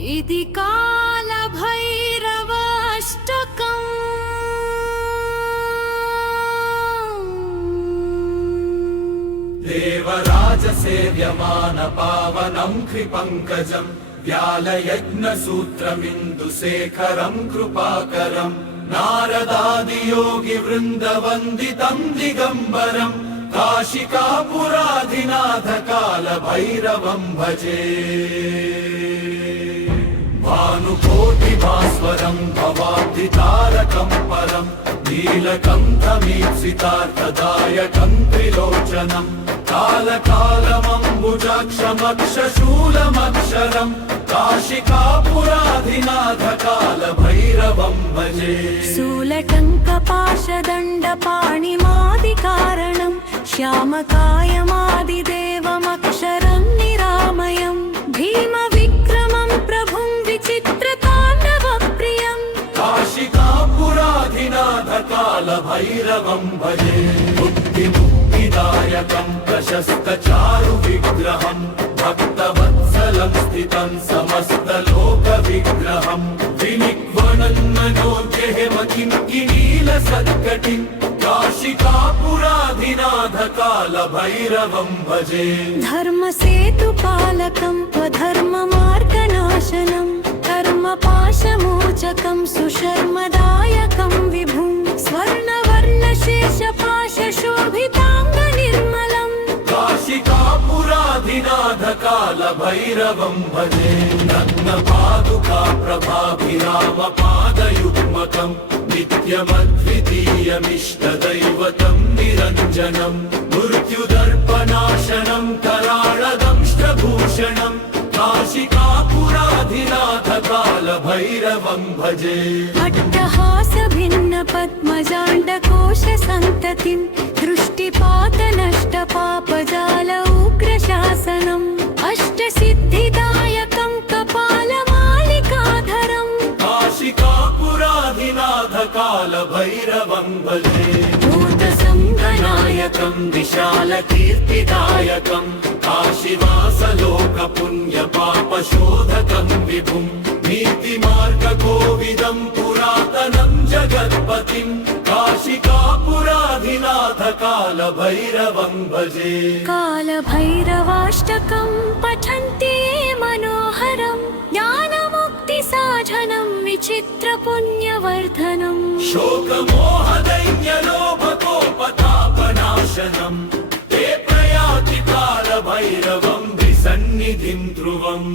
इति कालभैरवाष्टकम् देवराजसेव्यमानपावनं कृपङ्कजं व्यालयज्ञसूत्रमिन्दुशेखरं कृपाकरं नारदादियोगिवृन्दवन्दितं दिगम्बरं काशिकापुराधिनाथकालभैरवं भजे। भानुकोटिभास्वरं भवाब्धितारकं परं नीलकण्ठमीप्सितार्थदायकं त्रिलोचनं कालकालमम्बुजाक्षमक्षशूलमक्षरं काशिकापुराधिनाथकालभैरवं भजे। शूलटङ्कपाशदण्डपाणिमादिकारणं श्यामकायमादिदेवमक्षरं निरामयं भीमविक्रमं प्रभुं विचित्रताण्डवप्रियं काशिकापुराधिनाथकालभैरवं भजे। बुद्धिमुक्तिदायकं प्रशस्तचारुविग्रहं भक्तवत्सलं स्थितं समस्तलोकविग्रहं विनिक्वणन्मनोज्ञेमकिङ्किणीलसत्कटिं काशिकापुराधिनाथकालभैरवं भजे। धर्मसेतुपालकं स्वधर्ममार्गनाशनं कर्मपाशमोचकं सुशर्मदायकं विभुं स्वर्णवर्णशेषपाशशोभिताङ्गनिर्मलं काशिकापुराधिनाथकालभैरवं भजे। रत्नपादुका प्रभाभिरामपादयुग्मकं नित्यमद्वितीयमिष्टदैवतं निरञ्जनं मृत्युदर्पनाशनं कराळदंष्ट्रभूषणं काशिकापुराधिनाथकालभैरवं भजे। अट्टहासभिन्नपद्मजाण्डकोशसन्ततिं दृष्टिपातनष्टपापजाल उग्रशासनम् अष्टसिद्धिदायकं कपालमालिकाधरं काशिकापुराधिनाथकालभैरवं भजे। भूतसङ्गनायकं विशालकीर्तिदायकं काशीवासलोकपुण्यपापशोधकं विभुं नीतिमार्गकोविदं पुरातनं जगत्पतिं काशिकापुराधिनाथकालभैरवं भजे। कालभैरवाष्टकं पठन्ति ये मनोहरं ज्ञानमुक्तिसाधनं विचित्रपुण्यवर्धनं शोकमोहदैन्यलोभकोपतापनाशनं ते प्रयाति कालभैरवं विसन्निधिं ध्रुवम्।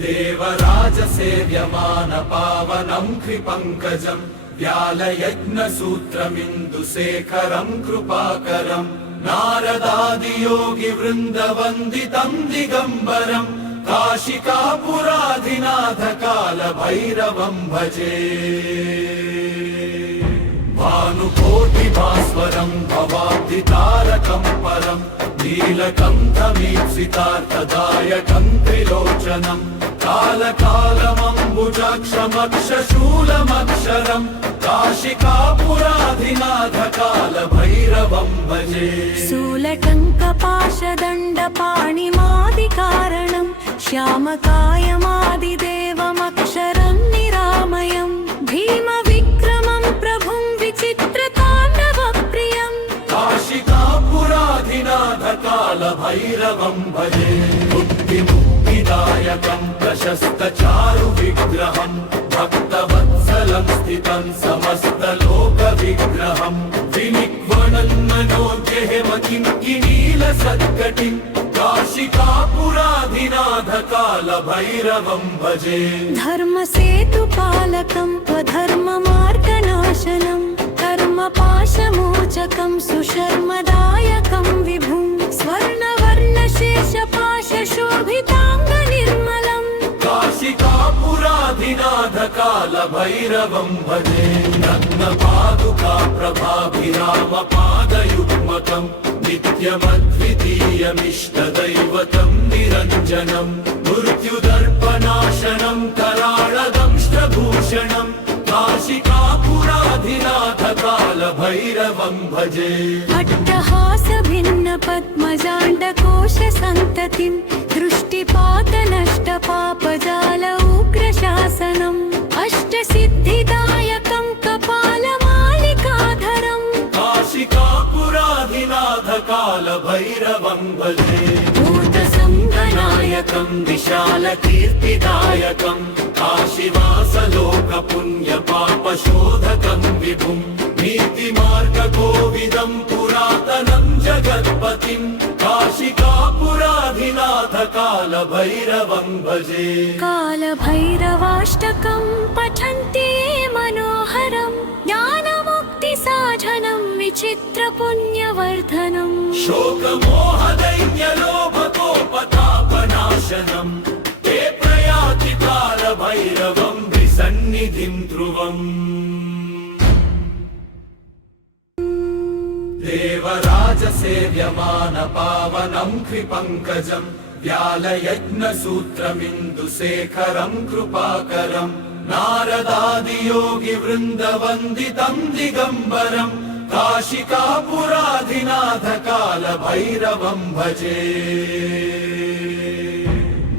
देवराजसेव्यमानपावनं कृपङ्कजं व्यालयज्ञसूत्रमिन्दुशेखरं कृपाकरं नारदादियोगिवृन्दवन्दितं दिगम्बरं काशिकापुराधिनाथकालभैरवं भजे। भानुकोटिभास्वरं भवाब्धितारकं परं नीलकण्ठमीप्सितार्थदायकं त्रिलोचनं कालकालमम्बुजाक्षमक्षशूलमक्षरं काशिकापुराधिनाथकालभैरवं भजे। शूलटङ्कपाशदण्डपाणिमादिकारणं श्यामकायमादिदेवमक्षरं निरामयं भीमविक्रमं प्रभुं विचित्रताण्डवप्रियं काशिकापुराधिनाथकालभैरवं भजे। बुद्धिमुक्तिदायकं प्रशस्तचारुविग्रहं भक्तवत्सलं स्थितं समस्तलोकविग्रहं विनिक्वणन्मनोज्ञेमकिङ्किणीलसत्कटिं काशिकापुराधिनाथकालभैरवं भजे। धर्मसेतुपालकं स्वधर्ममार्गनाशनं कर्मपाशमोचकं सुशर्मदायकं विभुं स्वर्णवर्णशेषपाशशोभिताङ्गनिर्मलं काशिकापुराधिनाथकालभैरवं भजे। रत्नपादुका प्रभाभिरामपादयुग्मकं नित्यमद्वितीयमिष्टदैवतं निरञ्जनं मृत्युदर्पनाशनं कराळदंष्ट्रभूषणं काशिकापुराधिनाथकालभैरवं भजे। अट्टहासभिन्नपद्मजाण्डकोशसन्ततिं सन्ततिं दृष्टिपातनष्टपापजाल उग्रशासनम् अष्टसिद्धिदायकं कपालमालिकाधरम् काशिकापुराधिनाथ कालभैरवं भजे भूतसङ्गनायकं विशालकीर्तिदायकं काशीवासलोकपुण्यपापशोधकं विभुं नीतिमार्गकोविदं पुरातनं जगत्पतिं काशिकापुराधिनाथ कालभैरवं भजे कालभैरवाष्टकं पठन्ति ये मनोहरं ज्ञानमुक्तिसाधनं विचित्रपुण्यवर्धनम् शोकमोहदैन्यलोभकोपतापनाशनं ते प्रयाति कालभैरवं विसन्निधिं ध्रुवम् देवराजसेव्यमानपावनं कृपङ्कजं व्यालयज्ञसूत्रमिन्दुशेखरं कृपाकरं नारदादियोगिवृन्दवन्दितं दिगम्बरं काशिकापुराधिनाथ कालभैरवं भजे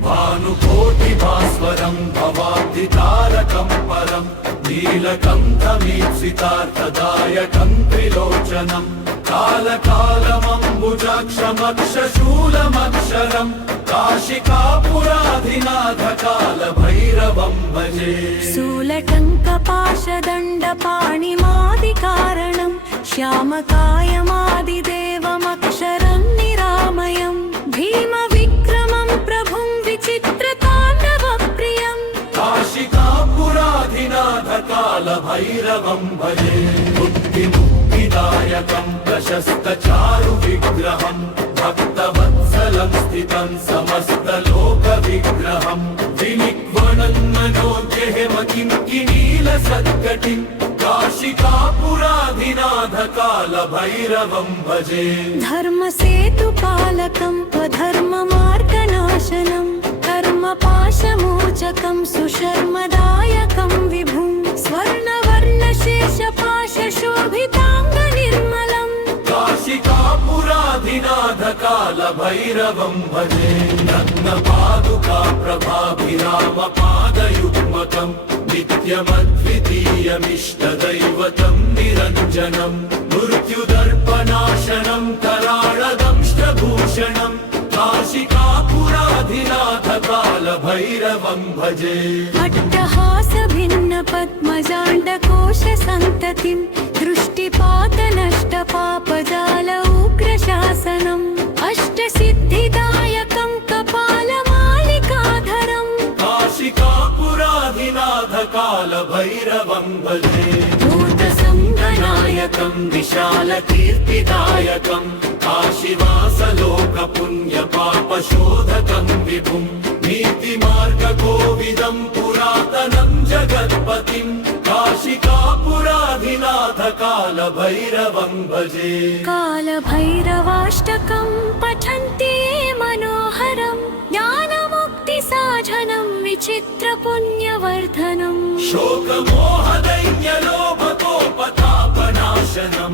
भानुकोटिभास्वरं भवाब्धितारकं परं नीलकण्ठमीप्सितार्थदायकं त्रिलोचनं कालकालमम्बुजाक्षमक्षशूलमक्षरं काशिकापुराधिनाथ कालभैरवं भजे शूलटङ्कपाशदण्डपाणिमादिकारणं श्यामकायमादिदेवमक्षरं निरामयं भीमविक्रमं प्रभुं विचित्रताण्डवप्रियं काशिकापुराधिनाथ कालभैरवं भजे बुद्धिमुक्तिदायकं प्रशस्तचारुविग्रहं भक्तवत्सलं स्थितं समस्तलोकविग्रहं विनिक्वणन्मनोज्ञेमकिङ्किनीलसत्कटिं काशिकापुराधिनाथ कालभैरवं भजे धर्मसेतुपालकं स्वधर्ममार्गनाशनं कर्मपाशमोचकं सुशर्मदायकं विभुं स्वर्णवर्णशेषपाशशोभिताङ्गनिर्मलम् काशिकापुराधिनाथ कालभैरवं भजे रत्नपादुका प्रभाभिरामपादयुग्मकं नित्यमद्वितीयमिष्टदैवतं निरञ्जनं मृत्युदर्पनाशनं कराळदंष्टभूषणं काशिकापुराधिनाथ कालभैरवं भजे अट्टहासभिन्नपद्मजाण्डकोशसन्ततिं दृष्टिपातनष्टपापजाल उग्रशासनम् अष्टसिद्धिदायकं कपालमालिकाधरम् काशिकापुराधिनाथ कालभैरवं भजे भूतसङ्गनायकं विशालकीर्तिदायकं काशीवासलोकपुण्यपापशोधकं विभुं नीतिमार्गकोविदं पुरातनं जगत्पतिं काशिकापुराधिनाथ कालभैरवं भजे कालभैरवाष्टकं पठन्ति ये मनोहरं ज्ञानमुक्तिसाधनं विचित्रपुण्यवर्धनम् शोकमोहदैन्यलोभकोपतापनाशनं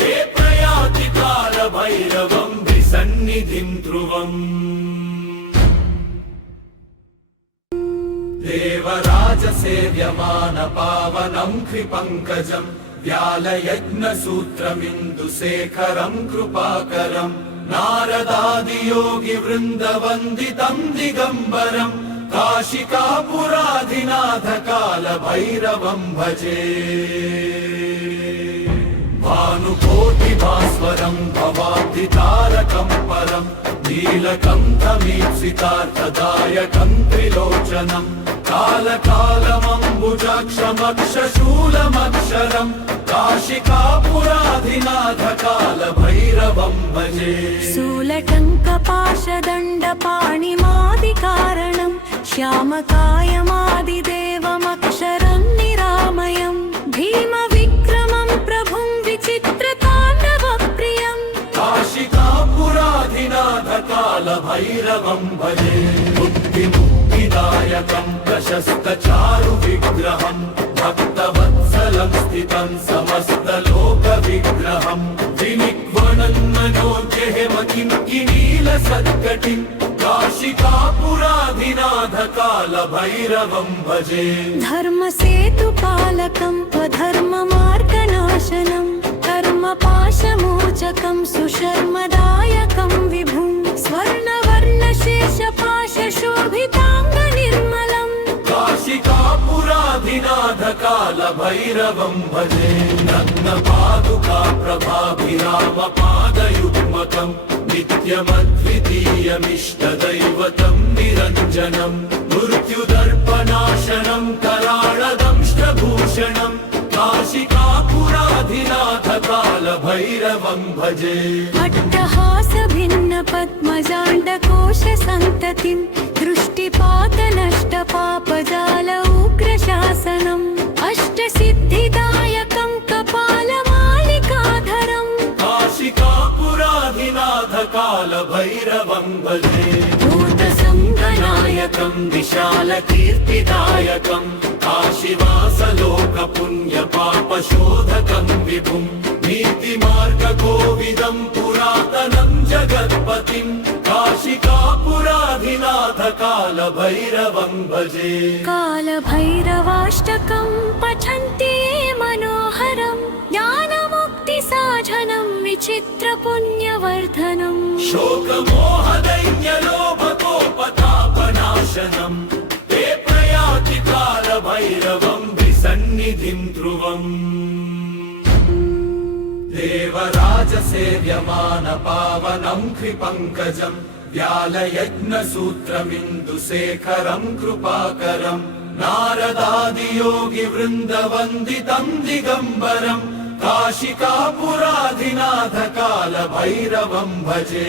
ते प्रयाति कालभैरवं विसन्निधिं ध्रुवम् देवराजसेव्यमानपावनं कृपङ्कजं व्यालयज्ञसूत्रमिन्दुशेखरं कृपाकरं नारदादियोगिवृन्दवन्दितं दिगम्बरं काशिकापुराधिनाथ कालभैरवं भजे भानुकोटिभास्वरं भवाब्धितारकं परं नीलकण्ठमीप्सितार्थदायकं त्रिलोचनं कालकालमम्बुजाक्षमक्षशूलमक्षरं काशिकापुराधिनाथ कालभैरवं भजे शूलटङ्कपाशदण्डपाणिमादिकारणं श्यामकायमादिदेवमक्षरं निरामयं भीमविक्रमं प्रभुं विचित्रताण्डवप्रियं काशिकापुराधिनाथ कालभैरवं भजे बुद्धिमुक्तिदायकं प्रशस्तचारुविग्रहं भक्तवत्सलं स्थितं समस्तलोकविग्रहं विनिक्वणन्मनोज्ञेमकिङ्किनीलसत्कटिं काशिकापुराधिनाथ कालभैरवं भजे धर्मसेतुपालकं स्वधर्ममार्गनाशनं कर्मपाशमोचकं सुशर्मदायकं विभुं स्वर्णवर्णशेषपाशशोभिताङ्गनिर्मलम् काशिकापुराधिनाथ कालभैरवं भजे रत्नपादुका प्रभाभिरामपादयुग्मकम् नित्यमद्वितीयमिष्टदैवतं निरञ्जनं मृत्युदर्पनाशनं कराळदंष्टभूषणं काशिकापुराधिनाथ कालभैरवं भजे अट्टहासभिन्नपद्मजाण्डकोशसन्ततिं दृष्टिपातनष्टपापजाल उग्रशासनम् अष्टसिद्धिदायकं कपालमालिकाधरम् काशिकापुराधिनाथ कालभैरवं भजे भूतसङ्गनायकं विशालकीर्तिदायकं काशीवासलोकपुण्यपापशोधकं विभुं नीतिमार्गकोविदं पुरातनं जगत्पतिं काशिकापुराधिनाथ कालभैरवं भजे कालभैरवाष्टकं पठन्ति ये मनोहरं ज्ञानमुक्तिसाधनं विचित्रपुण्यवर्धनम् शोकमोहदैन्यलोभकोपतापनाशनं ते प्रयाति कालभैरवं विसन्निधिं ध्रुवम् देवराजसेव्यमानपावनं कृपङ्कजं व्यालयज्ञसूत्रमिन्दुशेखरं कृपाकरं नारदादियोगिवृन्दवन्दितं दिगम्बरं काशिकापुराधिनाथ कालभैरवं भजे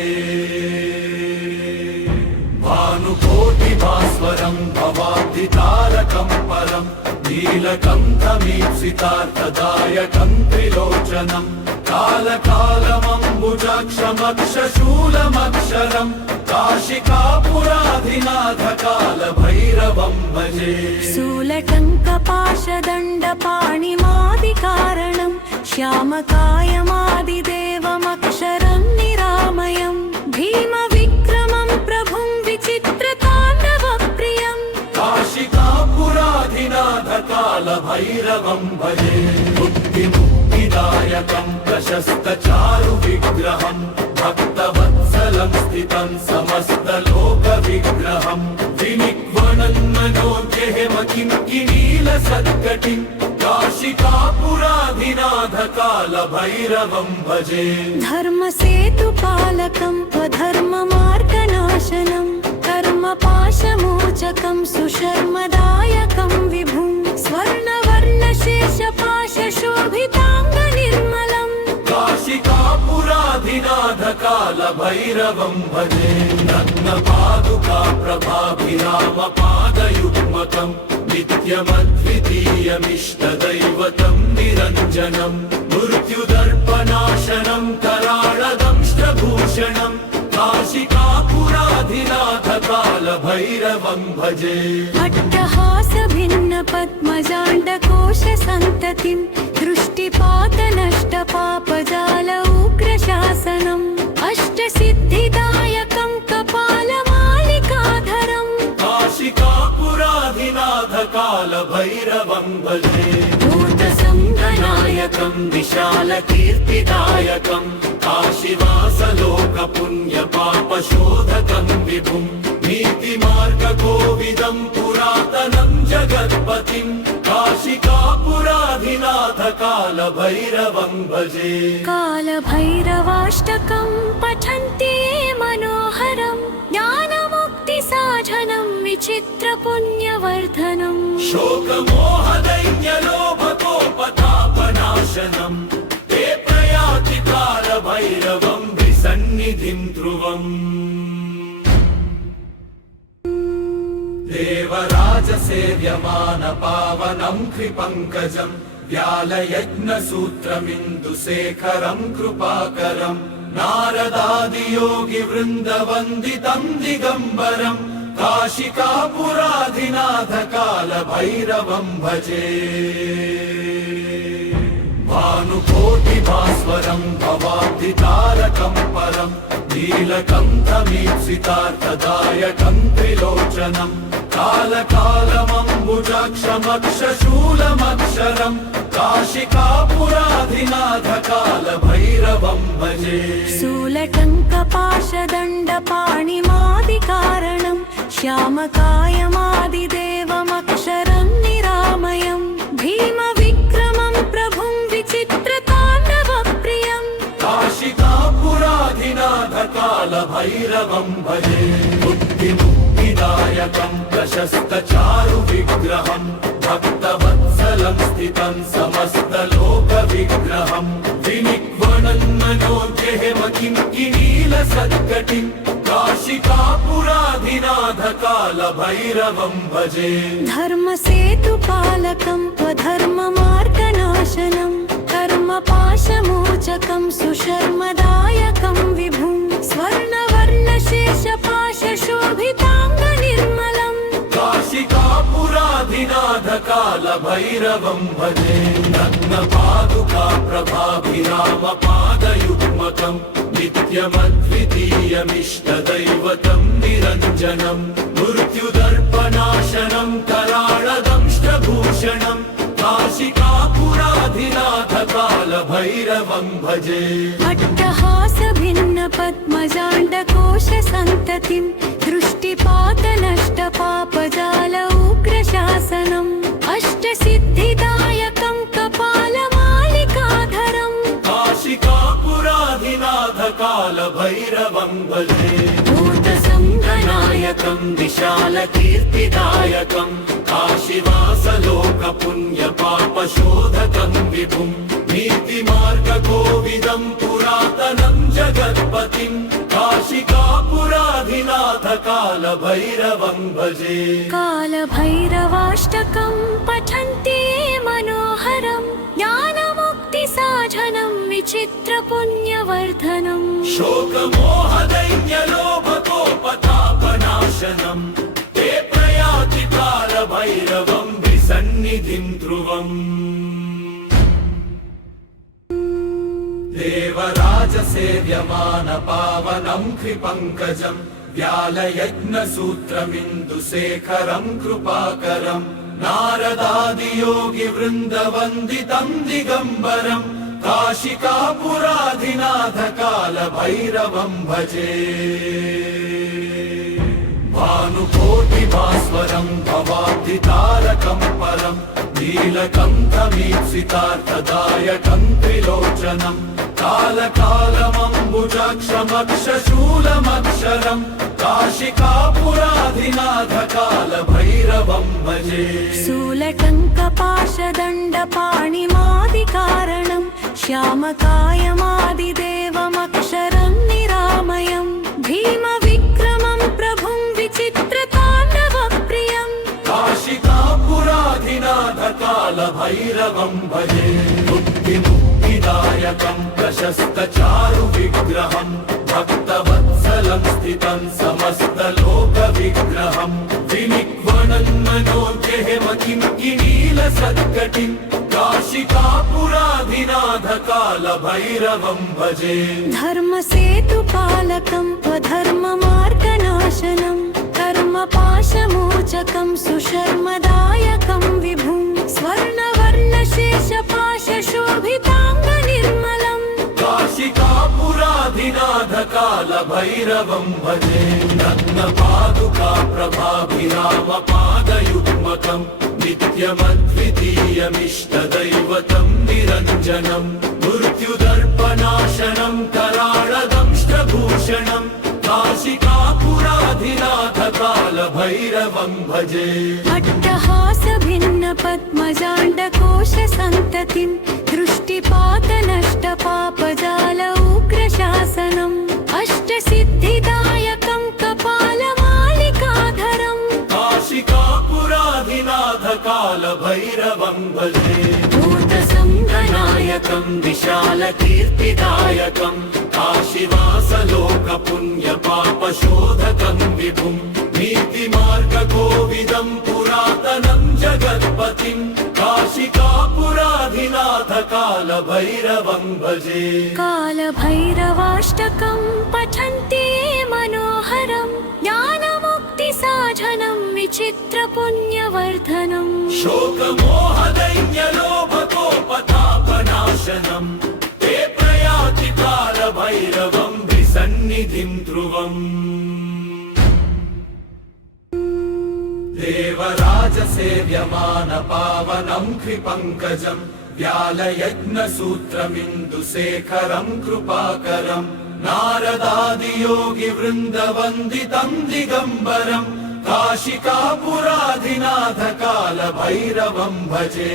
भानुकोटिभास्वरं भवाब्धितारकं परं नीलकण्ठमीप्सितार्थदायकं त्रिलोचनं कालकालमम्बुजाक्षमक्षशूलमक्षरं काशिकापुराधिनाथ कालभैरवं भजे शूलटङ्कपाशदण्डपाणिमादिकारणं श्यामकायमादिदेवमक्षरं निरामयं भीमविक्रमं प्रभुं विचित्रताण्डवप्रियम् काशिकापुराधिनाथ कालभैरवं भजे बुद्धिमुक्तिदायकं प्रशस्तचारुविग्रहं भक्तवत्सलं स्थितं समस्तलोकविग्रहं विनिक्वणन्मनोज्ञेमकिङ्किनीलसत्कटिं काशिकापुराधिनाथ कालभैरवं भजे धर्मसेतुपालकं स्वधर्ममार्गनाशनं कर्मपाशमोचकं सुशर्मदायकं विभुं स्वर्णवर्णशेषपाशशोभिताङ्गनिर्मलम् काशिकापुराधिनाथ कालभैरवं भजे रत्नपादुका प्रभाभिरामपादयुग्मकम् नित्यमद्वितीयमिष्टदैवतं निरञ्जनं मृत्युदर्पनाशनं कराळदंष्टभूषणं काशिकापुराधिनाथ कालभैरवं भजे अट्टहासभिन्नपद्मजाण्डकोशसन्ततिं दृष्टिपातनष्टपापजाल उग्रशासनम् अष्टसिद्धिदायकं कपालमालिकाधरम् काशिकापुराधिनाथ कालभैरवं भजे भूतसङ्गनायकं विशालकीर्तिदायकं काशीवासलोकपुण्यपापशोधकं विभुं नीतिमार्गकोविदं पुरातनं जगत्पतिं काशिकापुराधिनाथ कालभैरवं भजे कालभैरवाष्टकं पठन्ति ये मनोहरं ज्ञानमुक्तिसाधनं विचित्रपुण्यवर्धनम् शोकमोहदैन्यलोभकोपतापनाशनं ते प्रयाति कालभैरवं विसन्निधिं ध्रुवम् देवराजसेव्यमानपावनं कृपङ्कजं व्यालयज्ञसूत्रमिन्दुशेखरं कृपाकरं नारदादियोगिवृन्दवन्दितं दिगम्बरं काशिकापुराधिनाथ कालभैरवं भजे भानुकोटिभास्वरं भवाब्धितारकं परं नीलकण्ठमीप्सितार्थदायकं त्रिलोचनं कालकालमम्बुजाक्षमक्षशूलमक्षरं काशिकापुराधिनाथकालभैरवं भजे शूलटङ्कपाशदण्डपाणिमादिकारणं श्यामकायमादिदेवमक्षरं निरामयं भीमविक्रमं प्रभुं विचित्रताण्डवप्रियम् काशिकापुराधिनाथकालभैरवं भजे बुद्धिमुक्तिदायकं प्रशस्तचारुविग्रहं भक्तवत्सलं स्थितं समस्तलोकविग्रहं विनिक्वणन्मनोजयमकिङ्किणीलसत्कटिं काशिकापुराधिनाथकालभैरवं भजे धर्मसेतुपालकं त्वधर्ममार्गनाशनं कर्मपाशमोचकं सुशर्मदायकं विभुं स्वर्णवर्णशेषपाशशोभिताङ्गनिर्मलम् काशिकापुराधिनाथकालभैरवं भजे रत्नपादुका प्रभाभिरामपादयुग्मकं नित्यमद्वितीयमिष्टदैवतं निरञ्जनं मृत्युदर्पनाशनं कराळदंष्टभूषणं काशिकापुराधिनाथकालभैरवं भजे अट्टहासभिन्नपद्मजाण्डकोशसन्ततिं दृष्टिपातनष्टपापजाल उग्रशासनम् अष्टसिद्धिदायकं कपालमालिकाधरम् काशिकापुराधिनाथकालभैरवं भजे भूतसङ्गनायकं विशालकीर्तिदायकं काशीवासलोकपुण्यपापशोधकं विभुं नीतिमार्गकोविदं पुरातनं जगत्पतिं काशिकापुराधिनाथकालभैरवं भजे कालभैरवाष्टकं पठन्ति ये मनोहरं ज्ञानमुक्तिसाधनं विचित्रपुण्यवर्धनम् शोकमोहदैन्यलोभकोपतापनाशनं ते प्रयाति कालभैरवं विसन्निधिं ध्रुवम् देवराजसेव्यमानपावनं कृपङ्कजं व्यालयज्ञसूत्रमिन्दुशेखरं कृपाकरं नारदादियोगिवृन्दवन्दितं दिगम्बरं काशिकापुराधिनाथकालभैरवं भजे भानुकोटिभास्वरं भवाब्धितारकं परं नीलकण्ठमीप्सितार्थदायकं त्रिलोचनं कालकालमम्बुजाक्षमक्षशूलमक्षरं काशिकापुराधिनाथकालभैरवं भजे शूलटङ्कपाशदण्डपाणिमादिकारणं श्यामकायमादिदेवमक्षरं निरामयं भीमविक्रमं प्रभुं विचित्रताण्डवप्रियम् काशिकापुराधिनाथकालभैरवं भजे बुद्धिमुक्तिदायकं प्रशस्तचारुविग्रहं भक्तवत्सलं स्थितं समस्तलोकविग्रहं विनिक्वणन्मनोजयमकिङ्किणीलसत्कटिं काशिकापुराधिनाथकालभैरवं भजे धर्मसेतुपालकं त्वधर्ममार्गनाशनं कर्मपाशमोचकं सुशर्मदायकं विभुं स्वर्णवर्णशेषपाशशोभिताङ्गनिर्मलम् काशिकापुराधिनाथकालभैरवं भजे रत्नपादुका प्रभाभिरामपादयुग्मकं नित्यमद्वितीयमिष्टदैवतं निरञ्जनं मृत्युदर्पनाशनं कराळदंष्टभूषणं काशिकापुराधिनाथकालभैरवं भजे अट्टहासभिन्नपद्मजाण्डकोशसन्ततिं दृष्टिपातनष्टपापजाल उग्रशासनम् अष्टसिद्धिदायकं कपालमालिकाधरम् काशिकापुराधिनाथकालभैरवं भजे भूतसङ्गनायकं विशालकीर्तिदायकं काशीवासलोकपुण्यपापशोधकं शाश्वतं विभुं नीतिमार्गकोविदं पुरातनं जगत्पतिं काशिकापुराधिनाथकालभैरवं भजे कालभैरवाष्टकं पठन्ति ये मनोहरं ज्ञानमुक्तिसाधनं विचित्रपुण्यवर्धनम् शोकमोहदैन्यलोभकोपतापनाशनं ते प्रयाति कालभैरवं विसन्निधिं ध्रुवम् देवराजसेव्यमानपावनं कृपङ्कजं व्यालयज्ञसूत्रमिन्दुशेखरं कृपाकरं नारदादियोगिवृन्दवन्दितं दिगम्बरं काशिकापुराधिनाथकालभैरवं भजे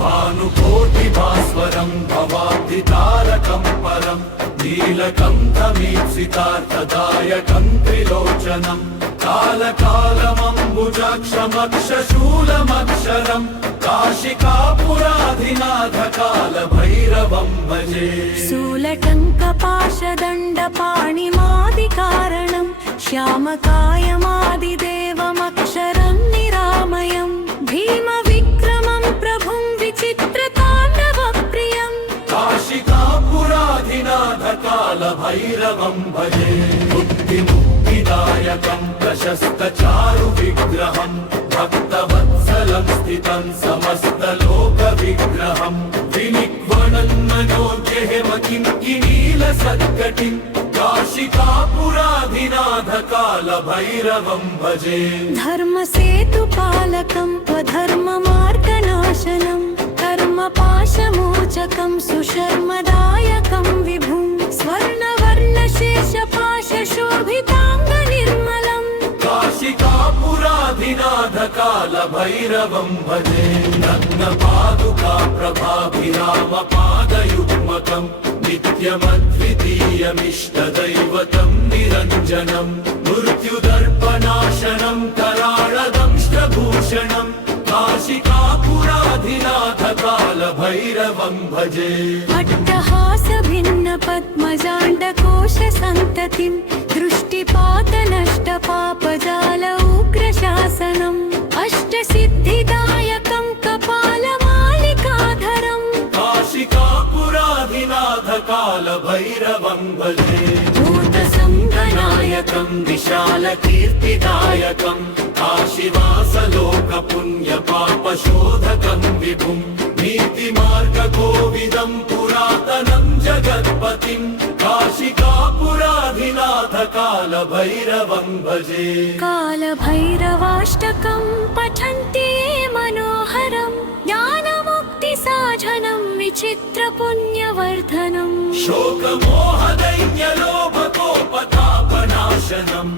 भानुकोटिभास्वरं भवाब्धितारकं परं नीलकण्ठमीप्सितार्थदायकं त्रिलोचनं कालकालमम्बुजाक्षमक्षशूलमक्षरं काशिकापुराधिनाथकालभैरवं भजे शूलटङ्कपाशदण्डपाणिमादिकारणं श्यामकायमादिदेवमक्षरं निरामयं भीमविक्रमं प्रभुं विचित्रताण्डवप्रियं काशिकापुराधिनाथकालभैरवं भजे बुद्धिमुक्तिदायकं प्रशस्तचारुविग्रहं भक्तवत्सलं स्थितं समस्तलोकविग्रहं विनिक्वणन्मनोज्ञेमकिङ्किनीलसत्कटिं काशिकापुराधिनाथकालभैरवं भजे धर्मसेतुपालकं स्वधर्ममार्गनाशनं कर्मपाशमोचकं सुशर्मदायकं विभुं स्वर्णवर्णशेषपाशशोभिताङ्गनिर्मलं काशिकापुराधिनाथकालभैरवं भजे रत्नपादुका प्रभाभिरामपादयुग्मकं नित्यमद्वितीयमिष्टदैवतं निरञ्जनं मृत्युदर्पनाशनं कराळदंष्टभूषणं काशिकापुराधिनाथकालभैरवं भजे अट्टहासभिन्नपद्मजाण्डकोशसन्ततिं दृष्टिपातनष्टपापजाल उग्रशासनम् अष्टसिद्धिदायकं कपालमालिकाधरं काशिकापुराधिनाथकालभैरवं भजे भूतसङ्गनायकं विशालकीर्तिदायकं काशीवासलोकपुण्यपापशोधकं विभुं नीतिमार्गकोविदं पुरातनं जगत्पतिं काशिकापुराधिनाथकालभैरवं भजे कालभैरवाष्टकं पठन्ति ये मनोहरं ज्ञानमुक्तिसाधनं विचित्रपुण्यवर्धनम् शोकमोहदैन्यलोभकोपतापनाशनं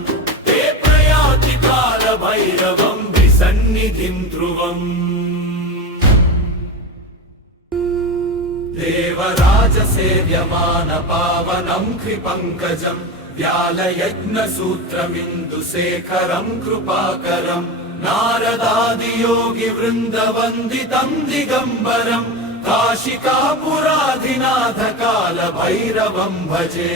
ते प्रयाति कालभैरवं विसन्निधिं ध्रुवम् देवराजसेव्यमानपावनं कृपङ्कजं व्यालयज्ञसूत्रमिन्दुशेखरं कृपाकरं नारदादियोगिवृन्दवन्दितं दिगम्बरं काशिकापुराधिनाथकालभैरवं भजे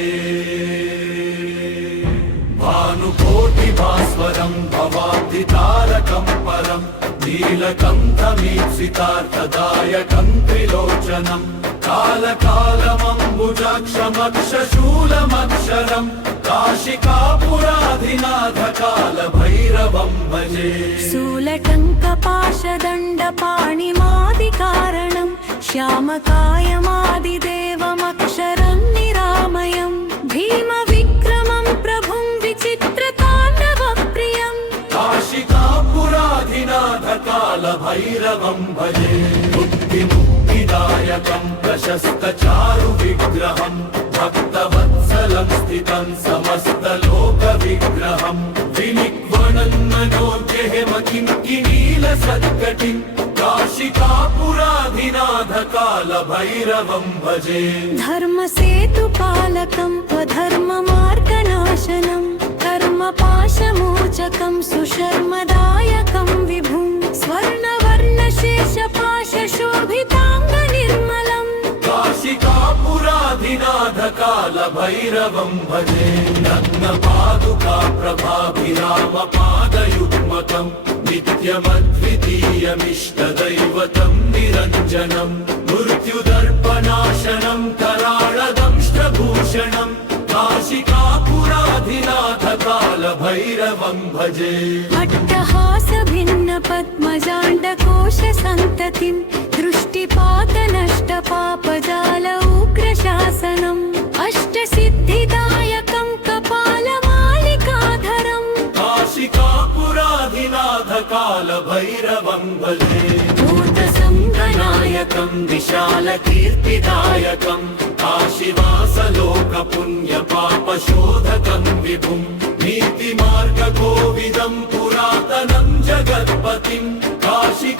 भानुकोटिभास्वरं भवाब्धितारकं परं नीलकण्ठमीप्सितार्थदायकं त्रिलोचनं कालकालमम्बुजाक्षमक्षशूलमक्षरं काशिकापुराधिनाथकालभैरवं भजे शूलटङ्कपाशदण्डपाणिमादिकारणं श्यामकायमादिदेवमक्षरं निरामयं भीमविक्रमं प्रभुं विचित्रताण्डवप्रियं काशिकापुराधिनाथकालभैरवं भजे बुद्धिमुक्तिदायकं प्रशस्तचारुविग्रहं भक्तवत्सलं स्थितं समस्तलोकविग्रहं विनिक्वणन्मनोज्ञेमकिङ्किनीलसत्कटिं काशिकापुराधिनाथकालभैरवं भजे धर्मसेतुपालकं स्वधर्ममार्गनाशनं कर्मपाशमोचकं सुशर्मदायकं विभुं स्वर्णवर्णशेषपाशशोभिताङ्गनिर्मलं काशिकापुराधिनाथकालभैरवं कालभैरवं भजे रत्नपादुका प्रभाभिरामपादयुग्मकम् नित्यमद्वितीयमिष्टदैवतं निरञ्जनं मृत्युदर्पनाशनं कराळदंष्टभूषणं काशिकापुराधिनाथ कालभैरवं भजे अट्टहास भिन्न पद्मजाण्डकोश सन्ततिं दृष्टिपात नष्ट पापजाल उग्रशासनम् अष्टसिद्धिदायकं कपालमालिकाधरम् काशिकापुराधिनाथ कालभैरवं भजे भूतसङ्गनायकं विशालकीर्तिदायकं काशीवासलोकपुण्यपापशोधकं विभुं नीतिमार्गकोविदं पुरातनं जगत्पतिं काशिकापुराधिनाथ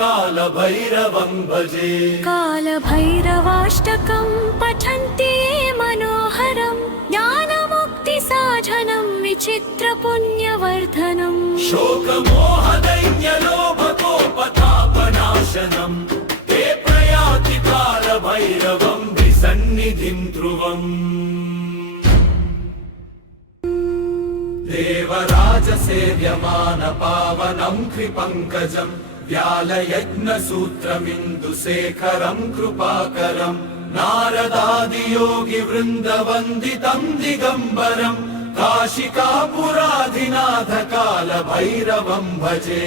कालभैरवं भजे कालभैरवाष्टकं पठन्ति ये मनोहरं ज्ञानमुक्तिसाधनं विचित्रपुण्यवर्धनम् शोकमोहदैन्यलोभकोपतापनाशनं ते प्रयाति कालभैरवं विसन्निधिं ध्रुवम् देवराजसेव्यमानपावनं कृपङ्कजं व्यालयज्ञसूत्रमिन्दुशेखरं कृपाकरं नारदादियोगिवृन्दवन्दितं दिगम्बरं काशिकापुराधिनाथ कालभैरवं भजे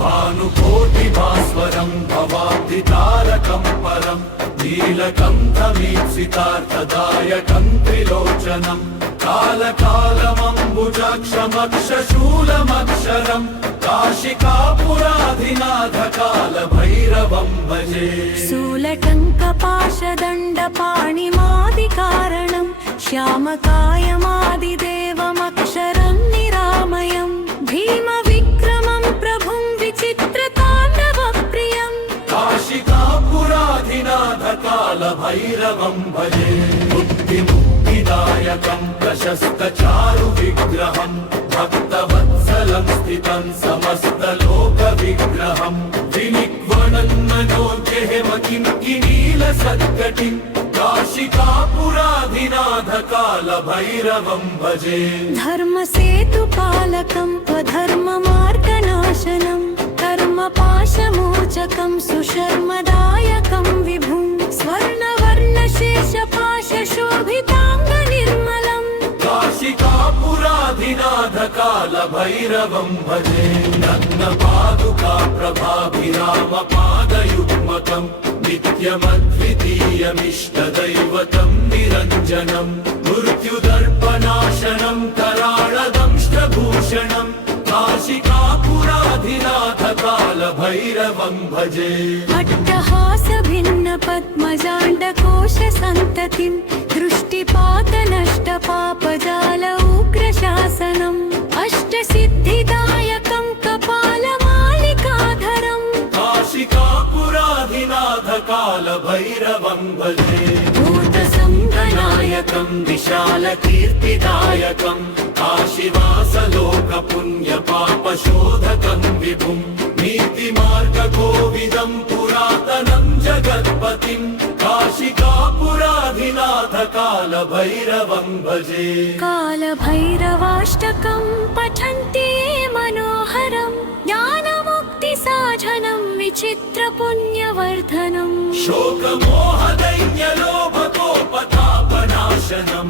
भानुकोटिभास्वरं भवाब्धितारकं परं नीलकण्ठमीप्सितार्थदायकं त्रिलोचनं कालकालमम्बुजाक्षमक्षशूलमक्षरं काशिकापुराधिनाथ कालभैरवं भजे शूलटङ्कपाशदण्डपाणिमादिकारणं श्यामकायमादिदेवमक्षरं निरामयं भीमविक्रमं प्रभुं विचित्रताण्डवप्रियं काशिकापुराधिनाथ कालभैरवं भजे बुद्धिमुक्तिदायकं प्रशस्तचारुविग्रहं भक्तवत्सलं स्थितं समस्तलोकविग्रहं विनिक्वणन्मनोज्ञेमकिङ्किनीलसत्कटिं काशिकापुराधिनाथ कालभैरवं भजे धर्मसेतुपालकं स्वधर्ममार्गनाशनं कर्मपाशमोचकं सुशर्मदायकं विभुं स्वर्णवर्णशेषपाशशोभिताङ्गनिर्मलं काशिकापुराधिनाथ कालभैरवं भजे रत्नपादुका प्रभाभिरामपादयुग्मकं नित्यमद्वितीयमिष्टदैवतं निरञ्जनं मृत्युदर्पनाशनं कराळदंष्टभूषणं काशिकापुराधिनाथ कालभैरवं भजे अट्टहास भिन्न पद्मजाण्डकोश सन्ततिं दृष्टिपात नष्ट पापजाल उग्रशासनम् अष्टसिद्धिदायकं कपालमालिकाधरम् काशिकापुराधिनाथ कालभैरवं भजे भूतसङ्गनायकं विशालकीर्तिदायकं काशीवासलोकपुण्यपापशोधकं विभुं नीतिमार्गकोविदं पुरातनं जगत्पतिं काशिकापुराधिनाथ कालभैरवं भजे कालभैरवाष्टकं पठन्ति ये मनोहरं ज्ञानमुक्तिसाधनं विचित्रपुण्यवर्धनम् शोकमोहदैन्यलोभकोपतापनाशनं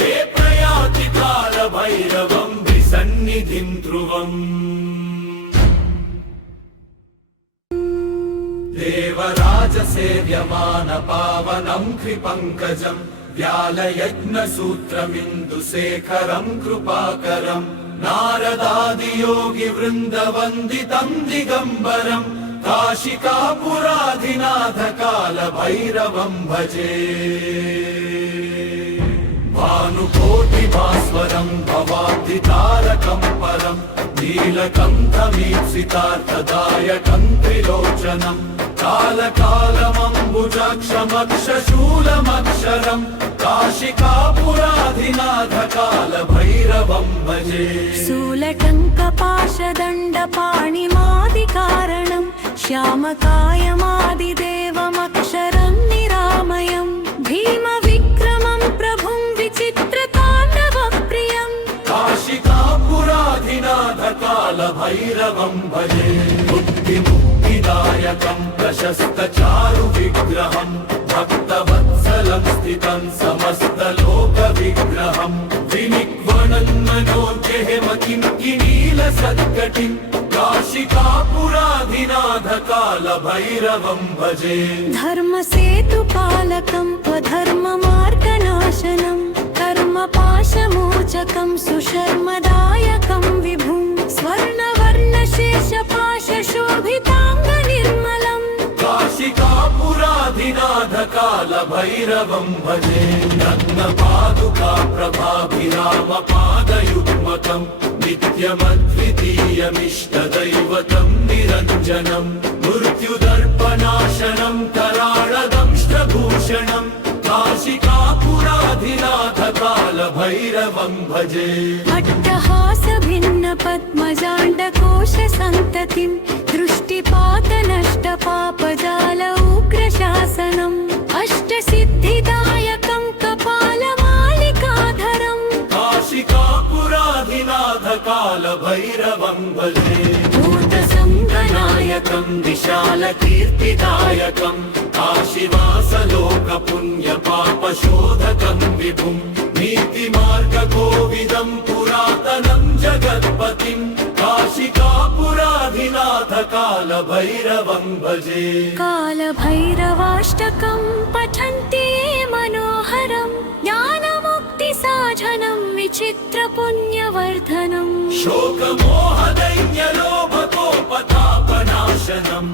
ते प्रयाति कालभैरवं विसन्निधिं ध्रुवम् देवराजसेव्यमानपावनं कृपङ्कजं व्यालयज्ञसूत्रमिन्दुशेखरं कृपाकरं नारदादियोगिवृन्दवन्दितं दिगम्बरं काशिकापुराधिनाथ कालभैरवं भजे भानुकोटिभास्वरं भवाब्धितारकं परं नीलकण्ठमीप्सितार्थदायकं त्रिलोचनं कालकालमम्बुजाक्षमक्षशूलमक्षरं काशिकापुराधिनाथ कालभैरवं भजे शूलटङ्कपाशदण्डपाणिमादिकारणं श्यामकायमादिदेवमक्षरं निरामयं भीमविक्रमं प्रभुं विचित्रताण्डवप्रियम् काशिकापुराधिनाथकालभैरवं भजे बुद्धिमुक्तिदायकं प्रशस्तचारुविग्रहं भक्तवत्सलं स्थितं समस्तलोकविग्रहं विनिक्वणन्मनोज्ञेमकिङ्किणीलसत्कटिं काशिकापुराधिनाथकालभैरवं भजे धर्मसेतुपालकं स्वधर्ममार्गनाशनं कर्मपाशमोचकं सुशर्मदायकं विभुं स्वर्णवर्णशेषपाशशोभिताङ्गनिर्मलम् काशिकापुराधिनाथकालभैरवं भजे रत्नपादुका प्रभाभिरामपादयुग्मकं नित्यमद्वितीयमिष्टदैवतं निरञ्जनं मृत्युदर्पनाशनं कराळदंष्टभूषणं काशिकापुराधिनाथकालभैरवं भजे अट्टहासभिन्नपद्मजाण्डकोशसन्ततिं दृष्टिपातनष्टपापजाल उग्रशासनम् अष्टसिद्धिदायकं कपालमालिकाधरम् काशिकापुराधिनाथकालभैरवं भजे भूतसङ्गनायकं विशालकीर्तिदायकं काशीवासलोकपुण्यपापशोधकं विभुं नीतिमार्गकोविदं पुरातनं जगत्पतिं काशिकापुराधिनाथकालभैरवं भजे कालभैरवाष्टकं पठन्ति ये मनोहरं ज्ञानमुक्तिसाधनं विचित्रपुण्यवर्धनम् शोकमोहदैन्यलोभकोपतापनाशनम्